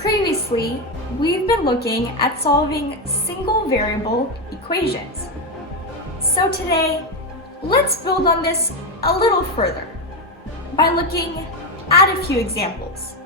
Previously, we've been looking at solving single variable equations. So today, let's build on this a little further by looking at a few examples.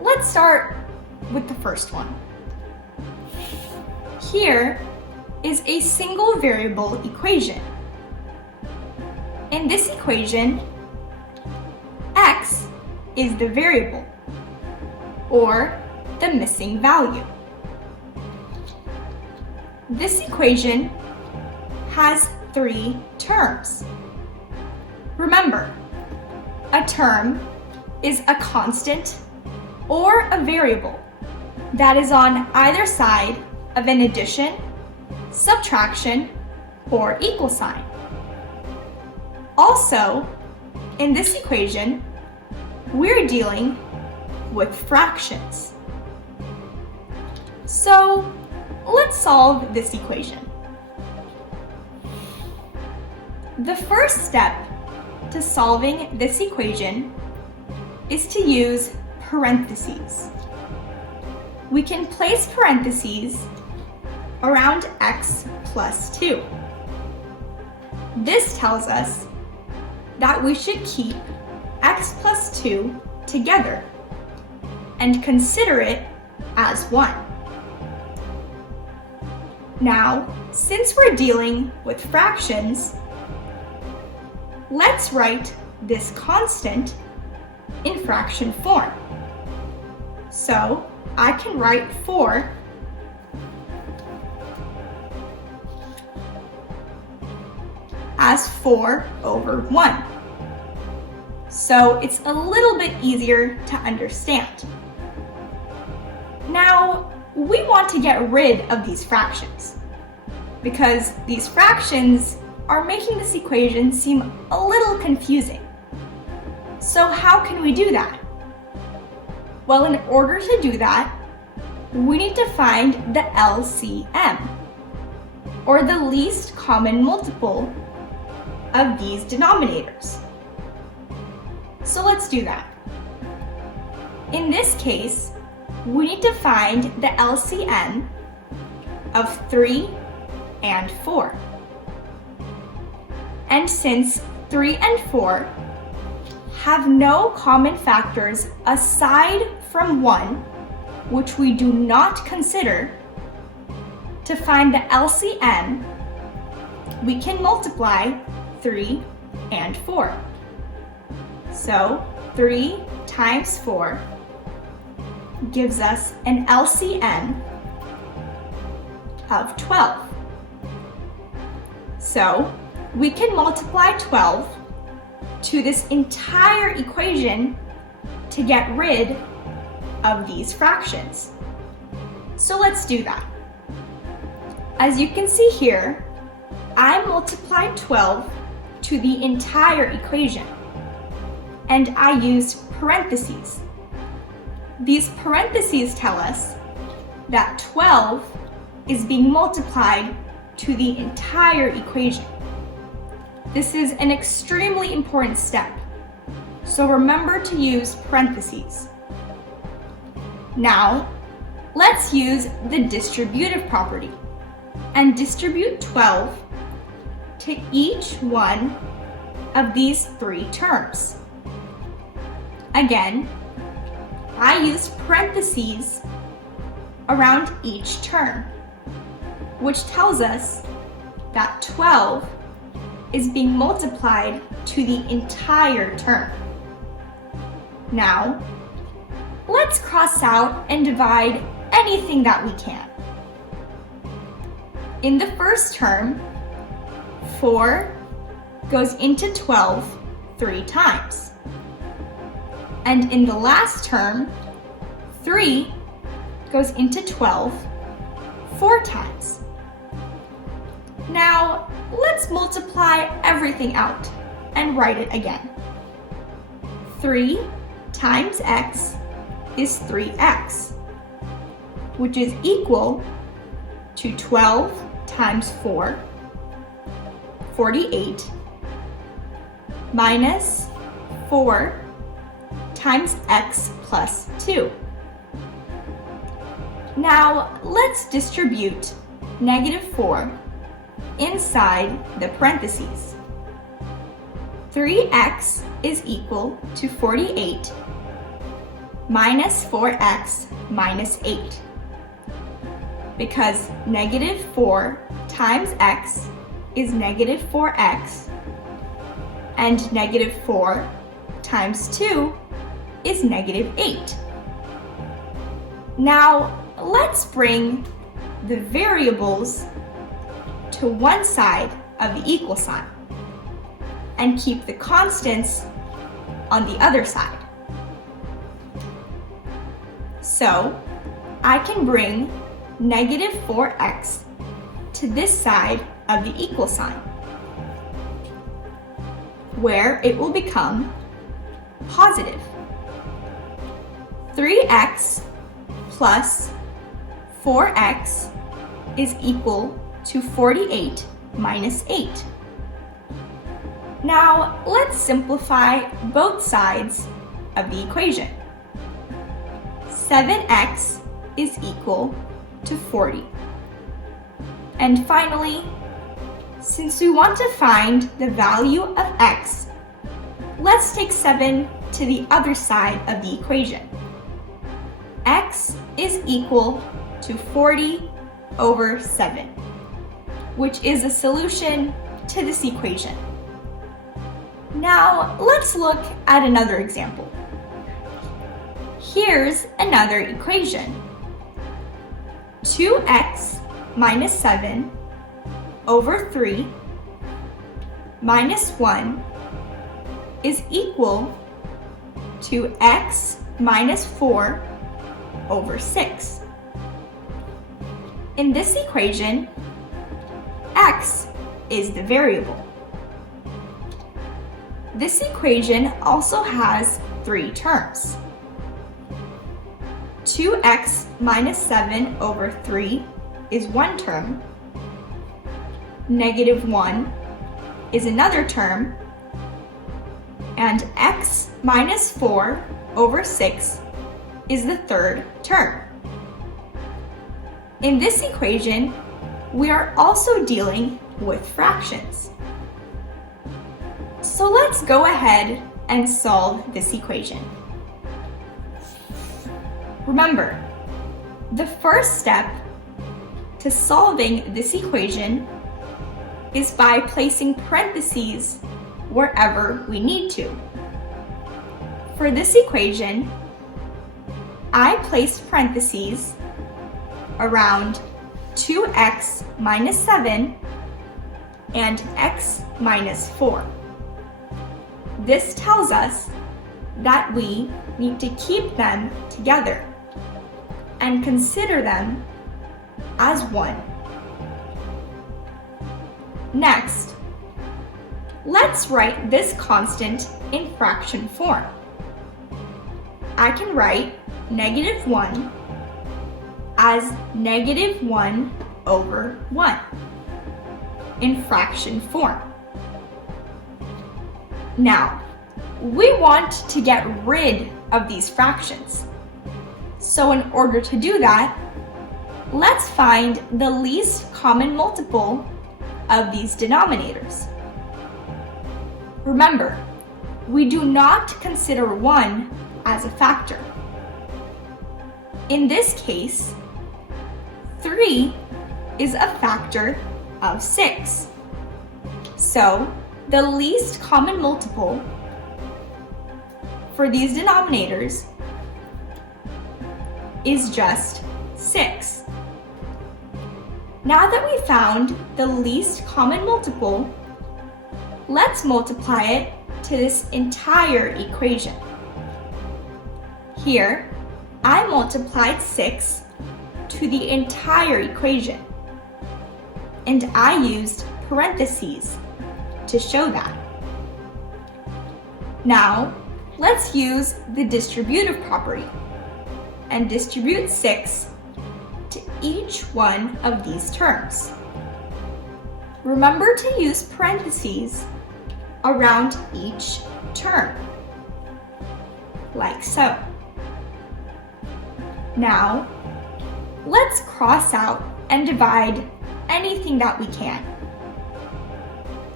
Let's start with the first one. Here is a single variable equation. In this equation, x is the variable, or the missing value. This equation has three terms. Remember, a term is a constant or a variable that is on either side of an addition, subtraction, or equal sign. Also, in this equation, we're dealing with fractions. So, let's solve this equation. The first step to solving this equation is to use parentheses. We can place parentheses around x plus 2. This tells us that we should keep x plus 2 together and consider it as 1. Now, since we're dealing with fractions, let's write this constant in fraction form. So, I can write 4 as 4 over 1. So it's a little bit easier to understand. Now, we want to get rid of these fractions because these fractions are making this equation seem a little confusing. So how can we do that? Well, in order to do that, we need to find the LCM, or the least common multiple of these denominators. So let's do that. In this case, we need to find the LCM of 3 and 4. And since 3 and 4 have no common factors aside from 1, which we do not consider, to find the LCM, we can multiply 3 and 4. So 3 times 4 gives us an LCM of 12. So we can multiply 12 to this entire equation to get rid of these fractions. So let's do that. As you can see here, I multiplied 12 to the entire equation, and I used parentheses. These parentheses tell us that 12 is being multiplied to the entire equation. This is an extremely important step, so remember to use parentheses. Now, let's use the distributive property and distribute 12 to each one of these three terms. Again, I used parentheses around each term, which tells us that 12 is being multiplied to the entire term. Now, let's cross out and divide anything that we can. In the first term, 4 goes into 12 3 times. And in the last term, 3 goes into 12 4 times. Now, let's multiply everything out and write it again. 3 times x is 3x, which is equal to 12 times 4, 48, minus 4 times x plus 2. Now let's distribute -4 inside the parentheses. 3x is equal to 48 minus 4x minus 8. Because -4 times x is -4x, and -4 times 2 is -8. Now, let's bring the variables to one side of the equal sign and keep the constants on the other side. So, I can bring -4x to this side of the equal sign, where it will become positive. 3x plus 4x is equal to 48 minus 8. Now, let's simplify both sides of the equation. 7x is equal to 40. And finally, since we want to find the value of x, let's take 7 to the other side of the equation. X is equal to 40 over 7, which is a solution to this equation. Now, let's look at another example. Here's another equation. 2x minus 7 over 3 minus 1 is equal to x minus 4 over 6. In this equation, x is the variable. This equation also has 3 terms. 2x minus 7 over 3 is one term. -1 is another term. And x minus 4 over 6 is the third term. In this equation, we are also dealing with fractions. So let's go ahead and solve this equation. Remember, the first step to solving this equation is by placing parentheses wherever we need to. For this equation, I placed parentheses around 2x minus 7 and x minus 4. This tells us that we need to keep them together and consider them as one. Next, let's write this constant in fraction form. I can write -1 as -1 over 1 in fraction form. Now, we want to get rid of these fractions. So in order to do that, let's find the least common multiple of these denominators. Remember, we do not consider 1 as a factor. In this case, 3 is a factor of 6. So, the least common multiple for these denominators is just 6. Now that we found the least common multiple, let's multiply it to this entire equation. Here, I multiplied 6 to the entire equation, and I used parentheses to show that. Now, let's use the distributive property and distribute 6 to each one of these terms. remember to use parentheses around each term, like so. Now, let's cross out and divide anything that we can.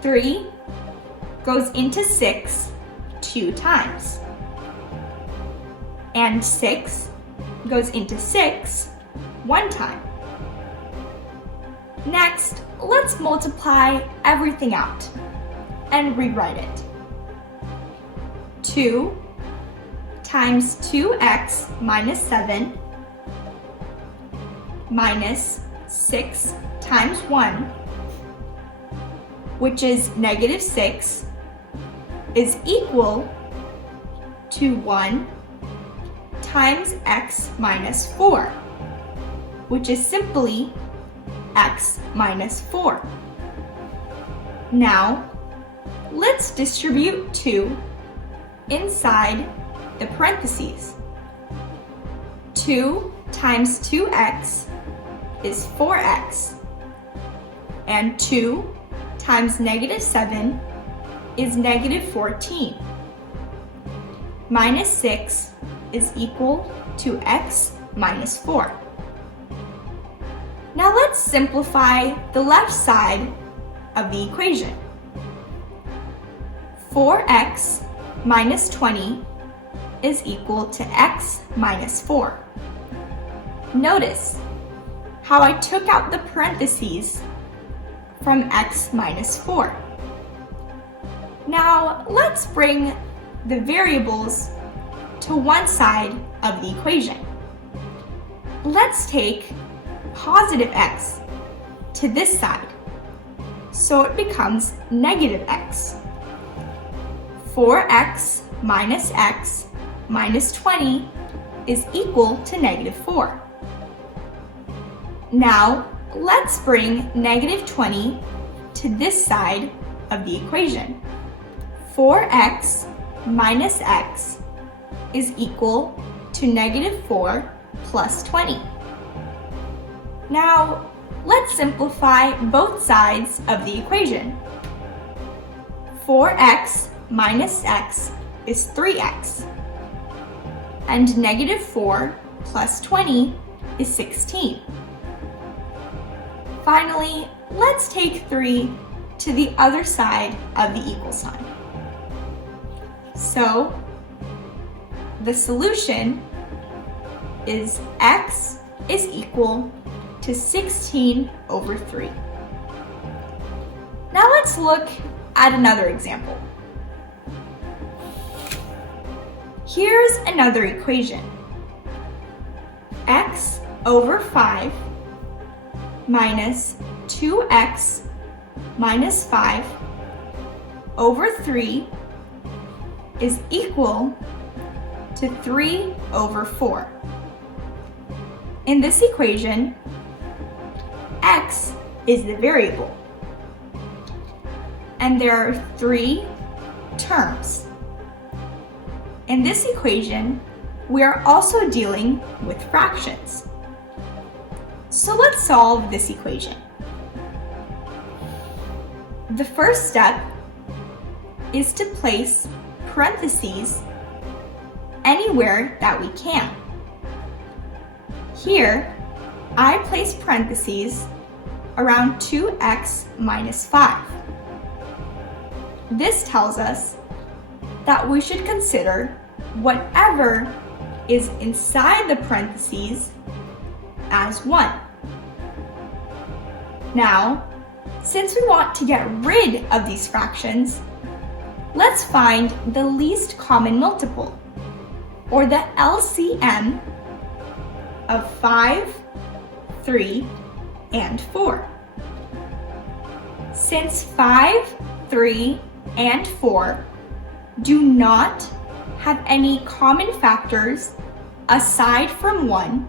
3 goes into 6 2 times. And 6 goes into 6 1 time. Next, let's multiply everything out and rewrite it. 2 times 2x minus 7 minus 6 times 1, which is negative 6, is equal to 1 times x minus 4, which is simply x minus 4. Now, let's distribute 2 inside the parentheses. 2 times 2x is 4x, and 2 times negative 7 is negative 14. Minus 6 is equal to x minus 4. Now let's simplify the left side of the equation. 4x minus 20 is equal to x minus 4. Notice how I took out the parentheses from x minus 4. Now let's bring the variables to one side of the equation. Let's take positive x to this side, so it becomes negative x. 4x minus x minus 20 is equal to negative 4. Now, let's bring negative 20 to this side of the equation. 4x minus x is equal to negative 4 plus 20. Now, let's simplify both sides of the equation. 4x minus x is 3x, and negative 4 plus 20 is 16. Finally, let's take 3 to the other side of the equal sign. So, the solution is x is equal to 16 over 3. Now let's look at another example. Here's another equation. X over 5 minus 2x minus 5 over 3 is equal to 3 over 4. In this equation, x is the variable, and there are 3 terms. In this equation, we are also dealing with fractions. So let's solve this equation. The first step is to place parentheses anywhere that we can. Here, I place parentheses around 2x minus 5. This tells us that we should consider whatever is inside the parentheses as 1. Now, since we want to get rid of these fractions, let's find the least common multiple, or the LCM of 5, 3, and 4. Since 5, 3, and 4 do not have any common factors aside from 1,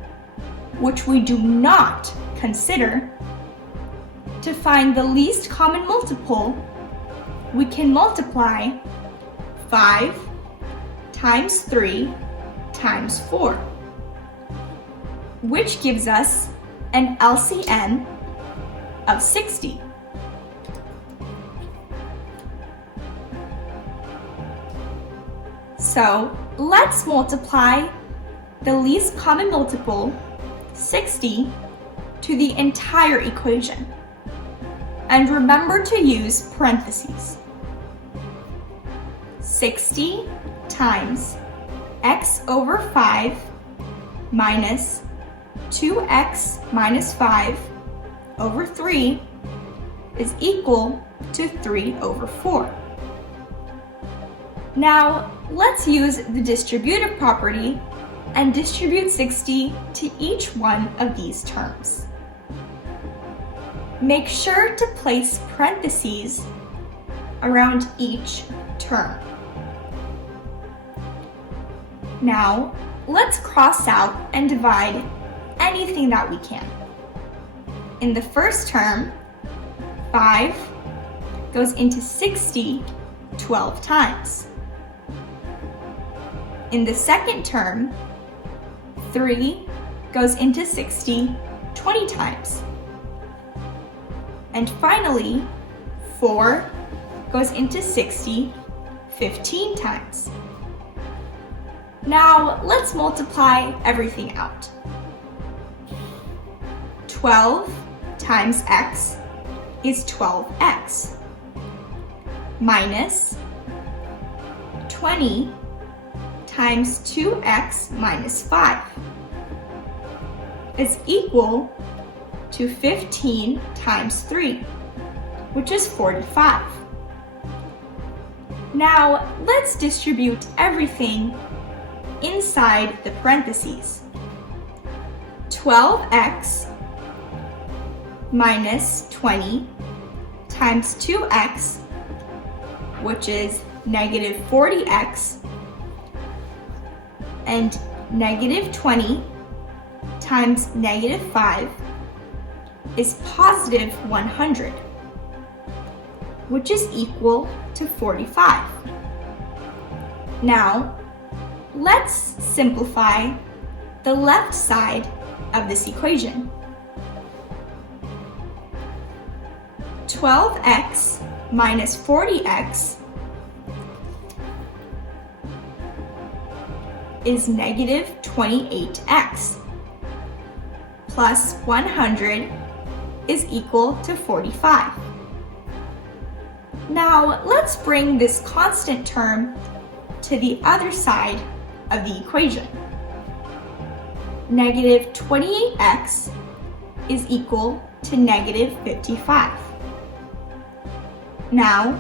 which we do not consider, to find the least common multiple, we can multiply 5 times 3 times 4, which gives us an LCM of 60. So let's multiply the least common multiple, 60, to the entire equation. And remember to use parentheses. 60 times x over 5 minus 2x minus 5 over 3 is equal to 3 over 4. Now, let's use the distributive property and distribute 60 to each one of these terms. Make sure to place parentheses around each term. Now, let's cross out and divide anything that we can. In the first term, 5 goes into 60 12 times. In the second term, 3 goes into 60 20 times. And finally, 4 goes into 60 15 times. Now, let's multiply everything out. 12 times x is 12x minus 20 times 2x minus 5 is equal to 15 times 3, which is 45. Now, let's distribute everything inside the parentheses. 12x minus 20 times 2x, which is negative 40x, and negative 20 times negative 5 is positive 100, which is equal to 45. Now, let's simplify the left side of this equation. 12x minus 40x is negative 28x plus 100 is equal to 45. Now, let's bring this constant term to the other side of the equation. Negative 28x is equal to negative 55. Now,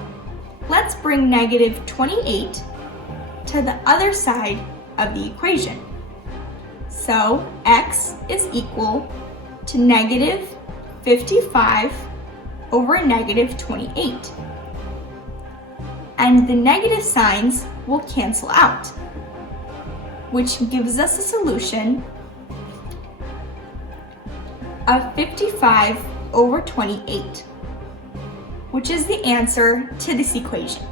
let's bring negative 28 to the other side of the equation. So, x is equal to negative 55 over negative 28. And the negative signs will cancel out, which gives us a solution of 55 over 28, which is the answer to this equation.